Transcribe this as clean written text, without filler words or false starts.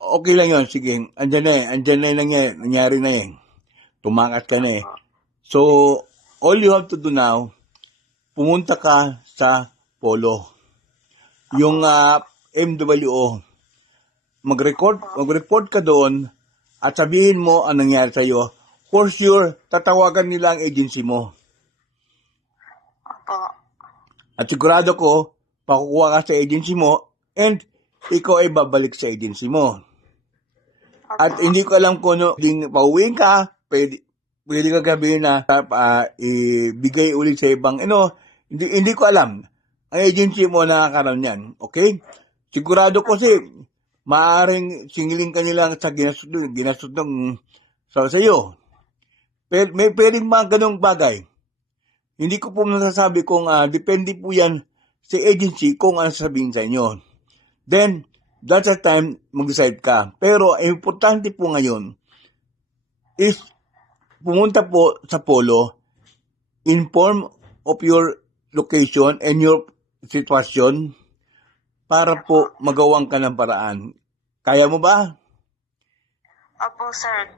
Okay lang yun, sige. Andyan na yung nangyari na eh. Tumakas ka na eh. Opo. So, all you have to do now, pumunta ka sa Polo. Yung MWO, mag-report ka doon at sabihin mo ang nangyari sa'yo. For sure, tatawagan nila ang agency mo. Opo. At sigurado ko, pakukuha ka sa agency mo and ikaw ay babalik sa agency mo. At Opo. hindi ko alam kung ano, pauwiin ka, pwede ka gabihin na ibigay ulit sa ibang, hindi ko alam. Ang agency mo nakakaroon yan, okay? Sigurado ko kasi, maaaring singiling ka nilang sa ginastos ng sa iyo. Pero may pwedeng mga ganong bagay. Hindi ko po nasasabi kung depende po yan sa agency kung ano sabihin sa inyo. Then, that's the time mag-decide ka. Pero, ang importante po ngayon is pumunta po sa Polo, inform of your location and your situation para po magawang ka ng paraan. Kaya mo ba? Opo, sir.